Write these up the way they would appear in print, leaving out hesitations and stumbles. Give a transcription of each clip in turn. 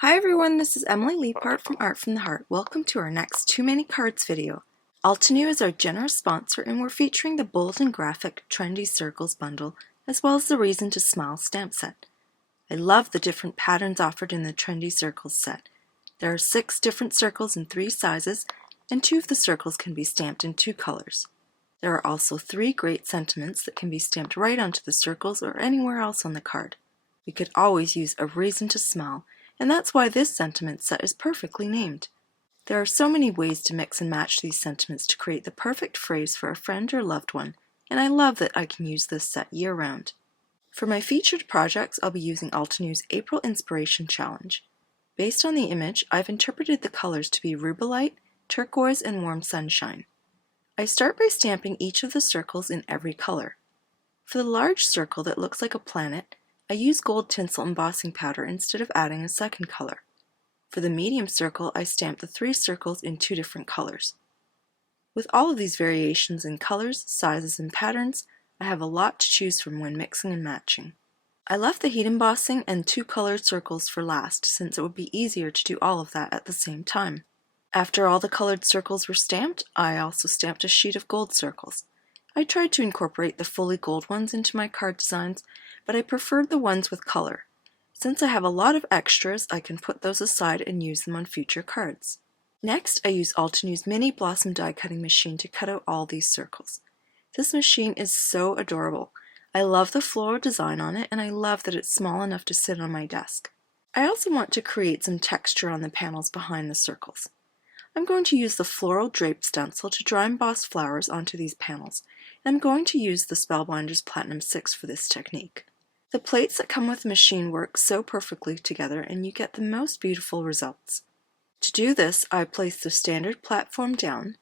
Hi everyone, this is Emily Leiphart from Art from the Heart. Welcome to our next Too Many Cards video. Altenew is our generous sponsor and we're featuring the bold and graphic Trendy Circles bundle as well as the Reason to Smile stamp set. I love the different patterns offered in the Trendy Circles set. There are 6 different circles in 3 sizes and 2 of the circles can be stamped in 2 colors. There are also 3 great sentiments that can be stamped right onto the circles or anywhere else on the card. We could always use a reason to smile, and that's why this sentiment set is perfectly named. There are so many ways to mix and match these sentiments to create the perfect phrase for a friend or loved one, and I love that I can use this set year-round. For my featured projects, I'll be using Altenew's April Inspiration Challenge. Based on the image, I've interpreted the colors to be rubellite, turquoise, and warm sunshine. I start by stamping each of the circles in every color. For the large circle that looks like a planet, I use gold tinsel embossing powder instead of adding a second color. For the medium circle, I stamp the 3 circles in 2 different colors. With all of these variations in colors, sizes, and patterns, I have a lot to choose from when mixing and matching. I left the heat embossing and 2 colored circles for last since it would be easier to do all of that at the same time. After all the colored circles were stamped, I also stamped a sheet of gold circles. I tried to incorporate the fully gold ones into my card designs, but I preferred the ones with color. Since I have a lot of extras, I can put those aside and use them on future cards. Next, I use Altenew's mini blossom die cutting machine to cut out all these circles. This machine is so adorable. I love the floral design on it and I love that it's small enough to sit on my desk. I also want to create some texture on the panels behind the circles. I'm going to use the floral drape stencil to dry emboss flowers onto these panels, and I'm going to use the Spellbinder's Platinum 6 for this technique. The plates that come with the machine work so perfectly together and you get the most beautiful results. To do this, I place the standard platform down,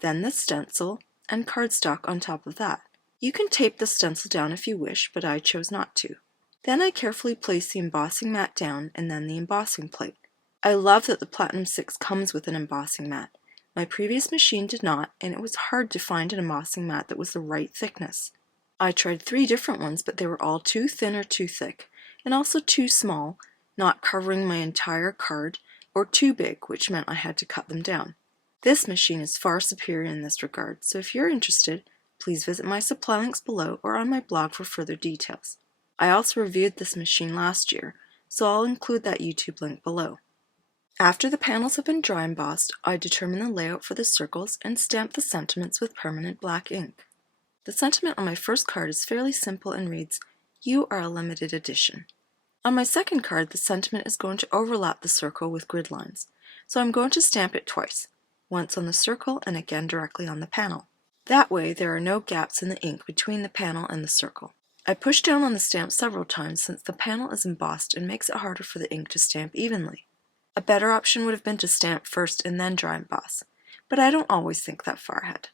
then the stencil, and cardstock on top of that. You can tape the stencil down if you wish, but I chose not to. Then I carefully place the embossing mat down and then the embossing plate. I love that the Platinum 6 comes with an embossing mat. My previous machine did not, and it was hard to find an embossing mat that was the right thickness. I tried 3 different ones, but they were all too thin or too thick, and also too small, not covering my entire card, or too big, which meant I had to cut them down. This machine is far superior in this regard, so if you're interested, please visit my supply links below or on my blog for further details. I also reviewed this machine last year, so I'll include that YouTube link below. After the panels have been dry embossed, I determine the layout for the circles and stamp the sentiments with permanent black ink. The sentiment on my first card is fairly simple and reads, "You are a limited edition." On my second card, the sentiment is going to overlap the circle with grid lines, so I'm going to stamp it twice, once on the circle and again directly on the panel. That way there are no gaps in the ink between the panel and the circle. I push down on the stamp several times since the panel is embossed and makes it harder for the ink to stamp evenly. A better option would have been to stamp first and then dry emboss, but I don't always think that far ahead.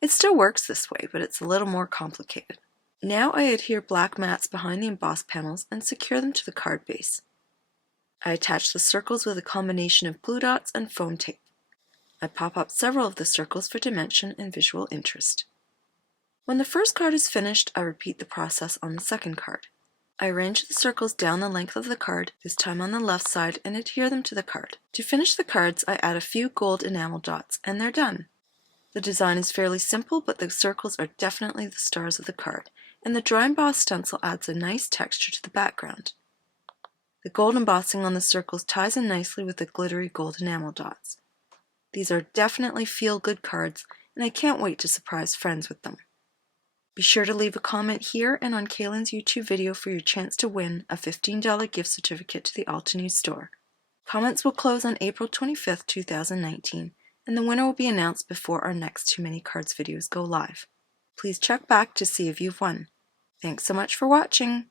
It still works this way, but it's a little more complicated. Now I adhere black mats behind the embossed panels and secure them to the card base. I attach the circles with a combination of glue dots and foam tape. I pop up several of the circles for dimension and visual interest. When the first card is finished, I repeat the process on the second card. I arrange the circles down the length of the card, this time on the left side, and adhere them to the card. To finish the cards, I add a few gold enamel dots, and they're done. The design is fairly simple, but the circles are definitely the stars of the card, and the dry emboss stencil adds a nice texture to the background. The gold embossing on the circles ties in nicely with the glittery gold enamel dots. These are definitely feel-good cards, and I can't wait to surprise friends with them. Be sure to leave a comment here and on Kaylin's YouTube video for your chance to win a $15 gift certificate to the Altenew store. Comments will close on April 25th, 2019, and the winner will be announced before our next Too Many Cards videos go live. Please check back to see if you've won. Thanks so much for watching!